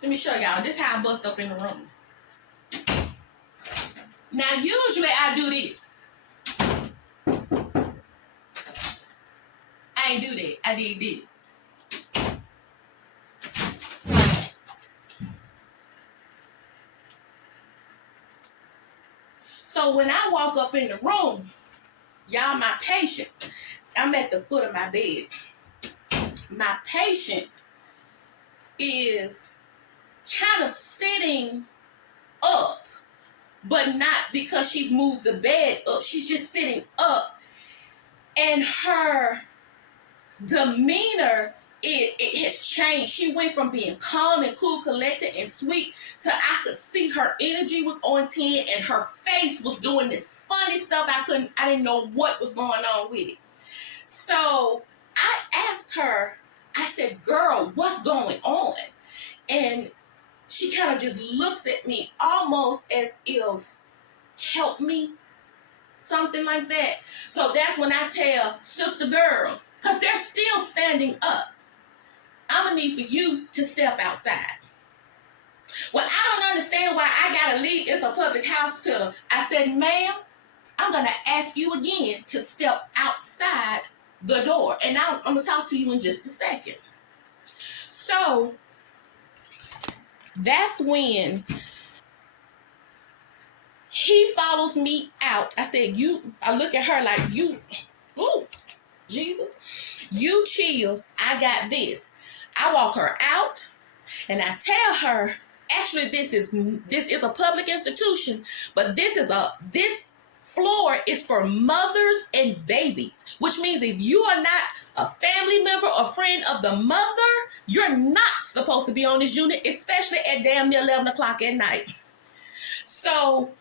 Let me show y'all. This is how I bust up in the room. Now, usually I do this. I ain't do that. I did this. So when I walk up in the room, y'all, my patient, I'm at the foot of my bed. My patient is kind of sitting up, but not because she's moved the bed up. She's just sitting up, and her demeanor, it has changed. She went from being calm and cool, collected, and sweet to I could see her energy was on 10, and her face was doing this funny stuff. I didn't know what was going on with it. So I asked her, I said, girl, what's going on? And she kind of just looks at me almost as if, help me, something like that. So that's when I tell sister girl, because they're still standing up, I'm going to need for you to step outside. Well, I don't understand why I got to leave. It's a public hospital. I said, ma'am, I'm going to ask you again to step outside the door. And I'm going to talk to you in just a second. So that's when he follows me out. I said, I look at her like, ooh, Jesus, you chill. I got this. I walk her out and I tell her, actually, this is a public institution, but this floor is for mothers and babies, which means if you are not a family member or friend of the mother, you're not supposed to be on this unit, especially at damn near 11 o'clock at night. So,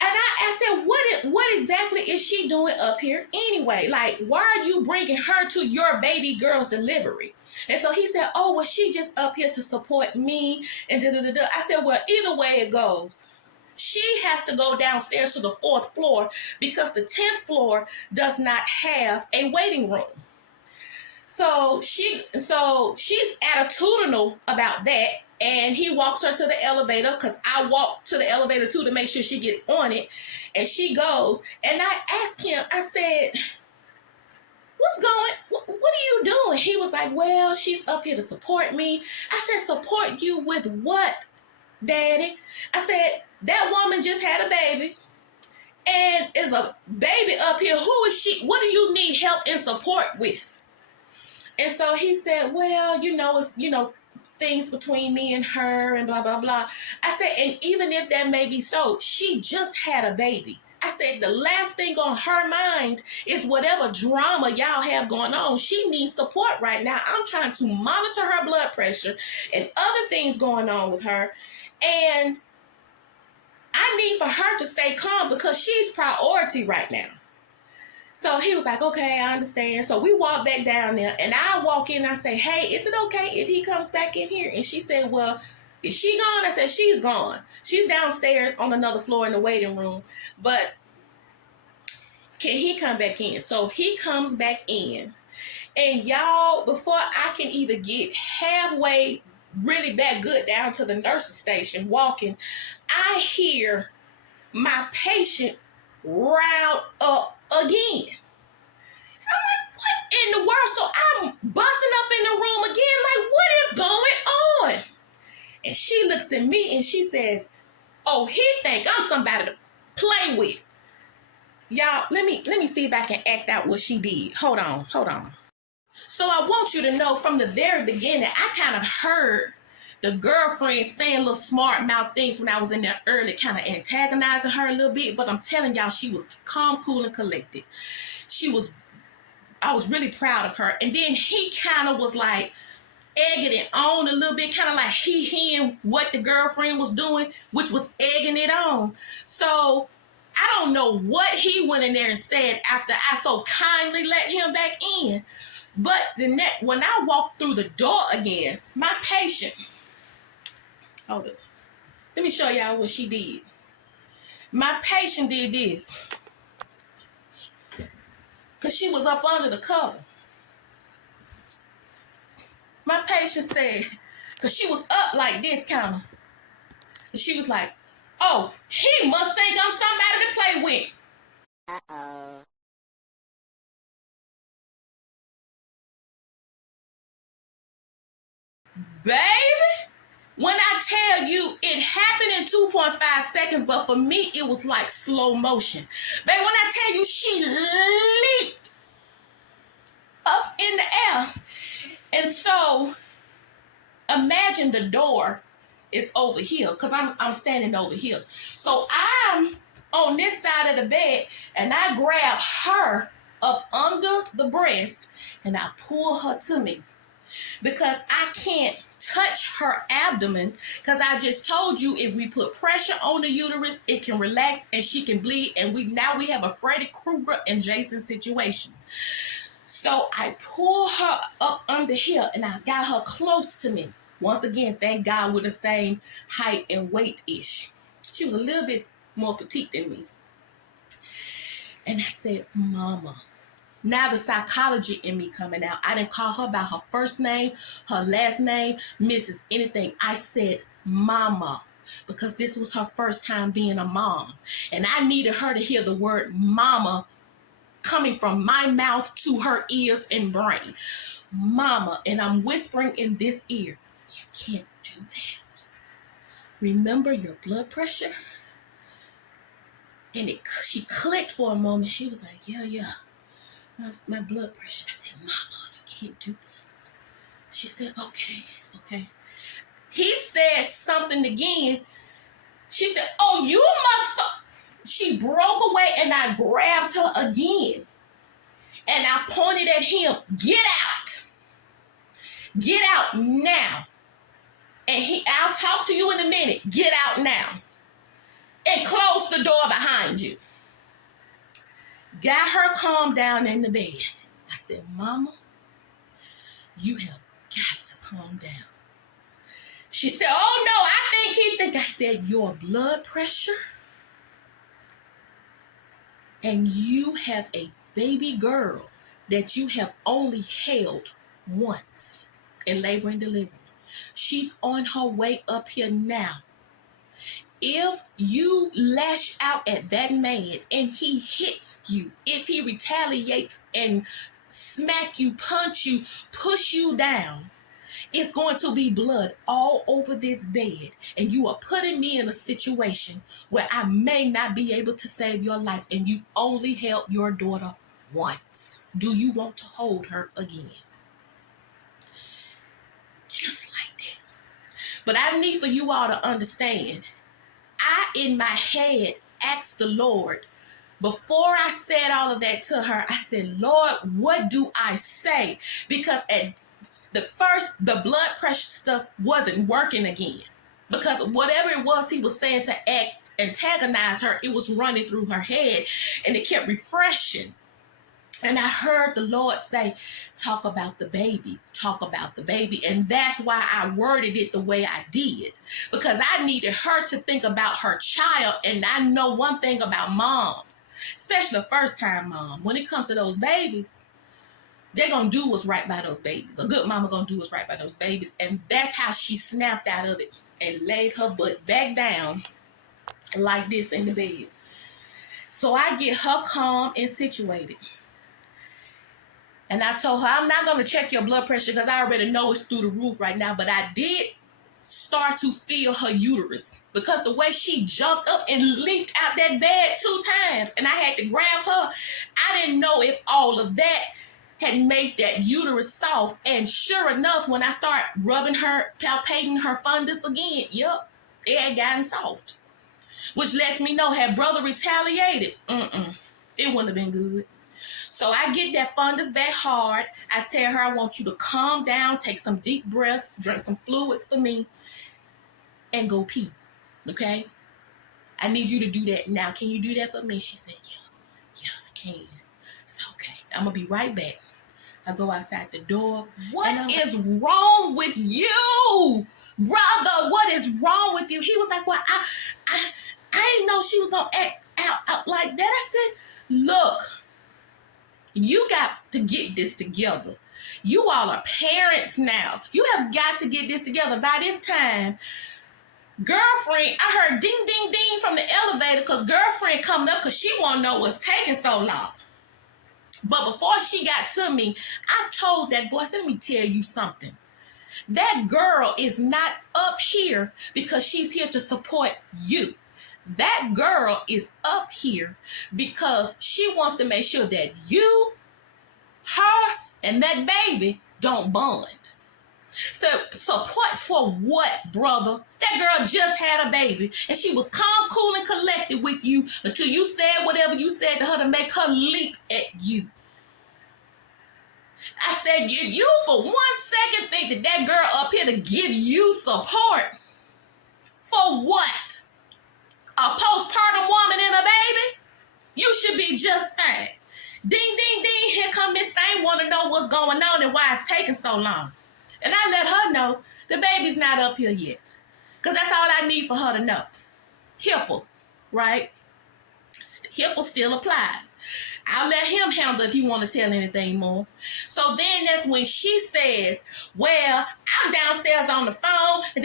and I said, what exactly is she doing up here anyway? Like, why are you bringing her to your baby girl's delivery? And so he said, oh, well, she just up here to support me and da-da-da-da. I said, well, either way it goes, she has to go downstairs to the 4th floor because the 10th floor does not have a waiting room. So she's attitudinal about that. And he walks her to the elevator because I walk to the elevator too to make sure she gets on it. And she goes. And I asked him, I said, what are you doing? He was like, well, she's up here to support me. I said, support you with what, daddy? I said, that woman just had a baby. And is a baby up here. Who is she? What do you need help and support with? And so he said, well, it's, things between me and her and blah, blah, blah. I said, and even if that may be so, she just had a baby. I said, the last thing on her mind is whatever drama y'all have going on. She needs support right now. I'm trying to monitor her blood pressure and other things going on with her. And I need for her to stay calm because she's priority right now. So he was like, okay, I understand. So we walk back down there and I walk in and I say, hey, is it okay if he comes back in here? And she said, well, is she gone? I said, she's gone. She's downstairs on another floor in the waiting room. But can he come back in? So he comes back in. And y'all, before I can even get halfway really back good down to the nurse's station walking, I hear my patient riled up again. And I'm like, what in the world? So I'm busting up in the room again, like, what is going on? And she looks at me and she says, oh, he think I'm somebody to play with. Y'all, let me see if I can act out what she did. Hold on. So I want you to know from the very beginning, I kind of heard the girlfriend saying little smart mouth things when I was in there early, kind of antagonizing her a little bit. But I'm telling y'all, she was calm, cool, and collected. I was really proud of her. And then he kind of was like egging it on a little bit, kind of like he hearing what the girlfriend was doing, which was egging it on. So I don't know what he went in there and said after I so kindly let him back in. But when I walked through the door again, my patient, hold up, let me show y'all what she did. My patient did this because she was up under the cover. My patient said, Because she was up like this kind of. And she was like, oh, he must think I'm somebody to play with. Uh-oh. Baby, when I tell you it happened in 2.5 seconds, but for me, it was like slow motion. Baby, when I tell you she leaped up in the air. And so imagine the door is over here because I'm standing over here. So I'm on this side of the bed and I grab her up under the breast and I pull her to me because I can't touch her abdomen because I just told you if we put pressure on the uterus, it can relax and she can bleed. And we have a Freddy Krueger and Jason situation. So I pull her up under here and I got her close to me. Once again, thank God we're the same height and weight-ish. She was a little bit more petite than me. And I said, Mama. Now the psychology in me coming out. I didn't call her by her first name, her last name, Mrs. anything. I said, Mama, because this was her first time being a mom. And I needed her to hear the word mama coming from my mouth to her ears and brain. Mama, and I'm whispering in this ear, you can't do that. Remember your blood pressure? And she clicked for a moment. She was like, yeah. My blood pressure. I said, Mama, you can't do that. She said, okay. He said something again. She said, oh, you must. She broke away and I grabbed her again. And I pointed at him, get out. Get out now. And I'll talk to you in a minute. Get out now. And close the door behind you. Got her calmed down in the bed. I said, Mama, you have got to calm down. She said, oh no, I think he think. I said, your blood pressure and you have a baby girl that you have only held once in labor and delivery. She's on her way up here now. If you lash out at that man and he hits you, if he retaliates and smack you, punch you, push you down, it's going to be blood all over this bed. And you are putting me in a situation where I may not be able to save your life. And you've only held your daughter once. Do you want to hold her again? Just like that. But I need for you all to understand, I, in my head, asked the Lord, before I said all of that to her, I said, Lord, what do I say? Because at the first, the blood pressure stuff wasn't working again. Because whatever it was he was saying to antagonize her, it was running through her head and it kept refreshing. And I heard the Lord say, talk about the baby, talk about the baby. And that's why I worded it the way I did. Because I needed her to think about her child. And I know one thing about moms, especially a first-time mom. When it comes to those babies, they're going to do what's right by those babies. A good mama going to do what's right by those babies. And that's how she snapped out of it and laid her butt back down like this in the bed. So I get her calm and situated. And I told her, I'm not going to check your blood pressure because I already know it's through the roof right now. But I did start to feel her uterus because the way she jumped up and leaped out that bed 2 times and I had to grab her, I didn't know if all of that had made that uterus soft. And sure enough, when I start rubbing her, palpating her fundus again, yep, it had gotten soft. Which lets me know, had brother retaliated, it wouldn't have been good. So I get that fundus back hard. I tell her, I want you to calm down, take some deep breaths, drink some fluids for me, and go pee, okay? I need you to do that now. Can you do that for me? She said, yeah, I can. It's okay. I'm going to be right back. I go outside the door. What is wrong with you, brother? What is wrong with you? He was like, well, I didn't know she was going to act out like that. I said, look, you got to get this together. You all are parents now. You have got to get this together. By this time, girlfriend, I heard ding, ding, ding from the elevator because girlfriend coming up because she want to know what's taking so long. But before she got to me, I told that boy, I said, let me tell you something. That girl is not up here because she's here to support you. That girl is up here because she wants to make sure that you, her, and that baby don't bond. So support for what, brother? That girl just had a baby and she was calm, cool, and collected with you until you said whatever you said to her to make her leap at you. I said, you for 1 second think that girl up here to give you support for what? A postpartum woman and a baby? You should be just fine. Ding, ding, ding, here come this thing, want to know what's going on and why it's taking so long. And I let her know the baby's not up here yet. Because that's all I need for her to know. HIPAA, right? HIPAA still applies. I'll let him handle if you want to tell anything more. So then that's when she says, well, I'm downstairs on the phone, and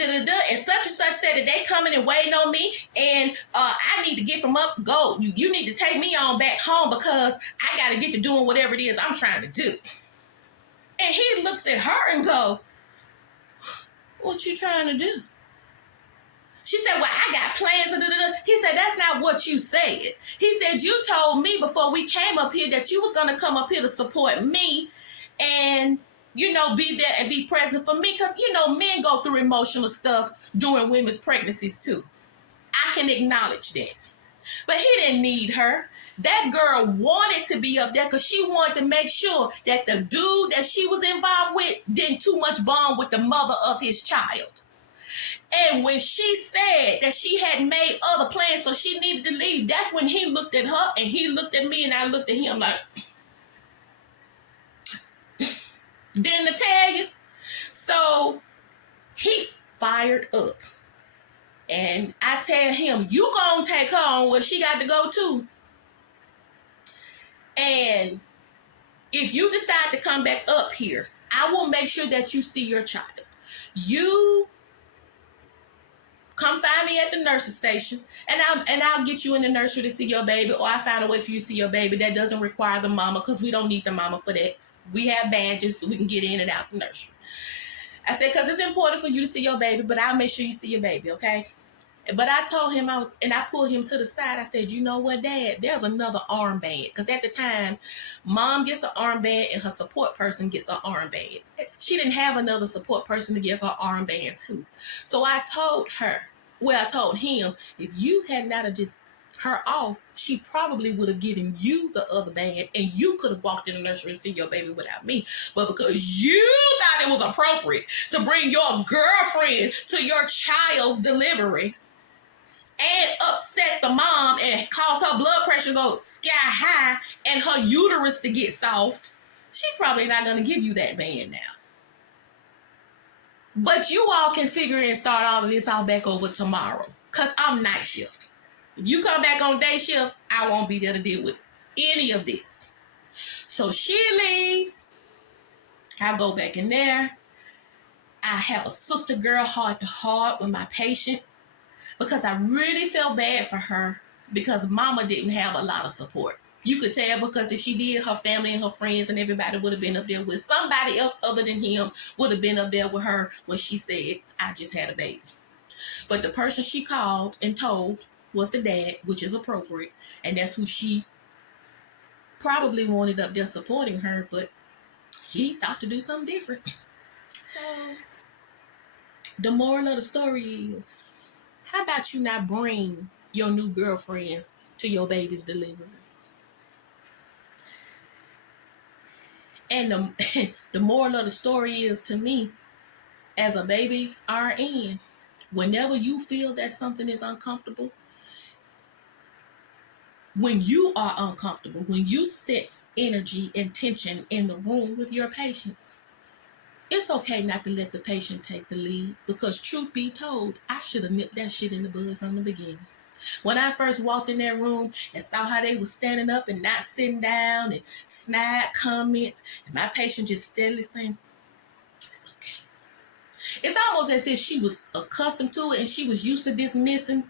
such and such said that they coming and waiting on me, and I need to get from up, go. You need to take me on back home because I got to get to doing whatever it is I'm trying to do. And he looks at her and go, what you trying to do? She said, well, I got plans. He said, that's not what you said. He said, you told me before we came up here that you was going to come up here to support me and, be there and be present for me. Because, men go through emotional stuff during women's pregnancies too. I can acknowledge that. But he didn't need her. That girl wanted to be up there because she wanted to make sure that the dude that she was involved with didn't too much bond with the mother of his child. And when she said that she had made other plans so she needed to leave, that's when he looked at her and he looked at me and I looked at him like, didn't I tell you? So he fired up. And I tell him, you gonna take her on where she got to go to. And if you decide to come back up here, I will make sure that you see your child. You come find me at the nurse's station, and I'll get you in the nursery to see your baby, or I find a way for you to see your baby. That doesn't require the mama because we don't need the mama for that. We have badges so we can get in and out the nursery. I said, because it's important for you to see your baby, but I'll make sure you see your baby, okay? But I told him I pulled him to the side. I said, you know what, Dad? There's another armband. Because at the time, Mom gets an armband and her support person gets an armband. She didn't have another support person to give her armband to. So I told him, if you had not have just her off, she probably would have given you the other band and you could have walked in the nursery and seen your baby without me. But because you thought it was appropriate to bring your girlfriend to your child's delivery and upset the mom and cause her blood pressure to go sky high and her uterus to get soft, she's probably not going to give you that band now. But you all can figure and start all of this all back over tomorrow because I'm night shift. If you come back on day shift, I won't be there to deal with any of this. So she leaves. I go back in there. I have a sister girl heart to heart with my patient because I really felt bad for her because mama didn't have a lot of support. You could tell because if she did, her family and her friends and everybody would have been up there with somebody else other than him would have been up there with her when she said, I just had a baby. But the person she called and told was the dad, which is appropriate. And that's who she probably wanted up there supporting her, but he thought to do something different. So the moral of the story is, how about you not bring your new girlfriends to your baby's delivery? And the moral of the story is, to me, as a baby RN, whenever you feel that something is uncomfortable, when you are uncomfortable, when you sense energy and tension in the room with your patients, it's okay not to let the patient take the lead because truth be told, I should have nipped that shit in the bud from the beginning. When I first walked in that room and saw how they were standing up and not sitting down and snide comments, and my patient just steadily saying, it's okay. It's almost as if she was accustomed to it and she was used to dismissing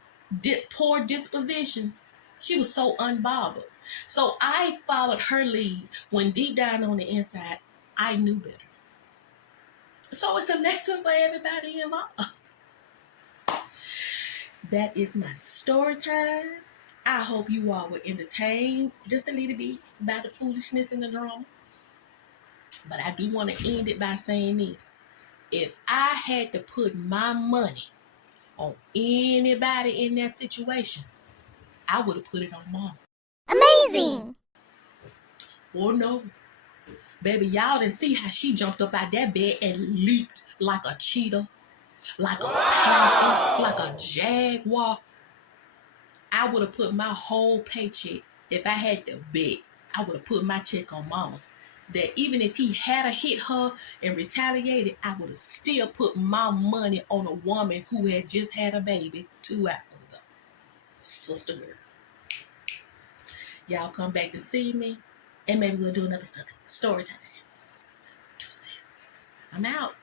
poor dispositions. She was so unbothered. So I followed her lead when deep down on the inside, I knew better. So it's a lesson for everybody involved. That is my story time. I hope you all were entertained just a little bit by the foolishness and the drama. But I do want to end it by saying this. If I had to put my money on anybody in that situation, I would have put it on Mama. Amazing! Oh no. Baby, y'all didn't see how she jumped up out that bed and leaped like a cheetah, like a panther, like a jaguar. I would have put my whole paycheck, if I had to bet, I would have put my check on Mama. That even if he had hit her and retaliated, I would have still put my money on a woman who had just had a baby 2 hours ago. Sister girl. Y'all come back to see me, and maybe we'll do another story time. I'm out.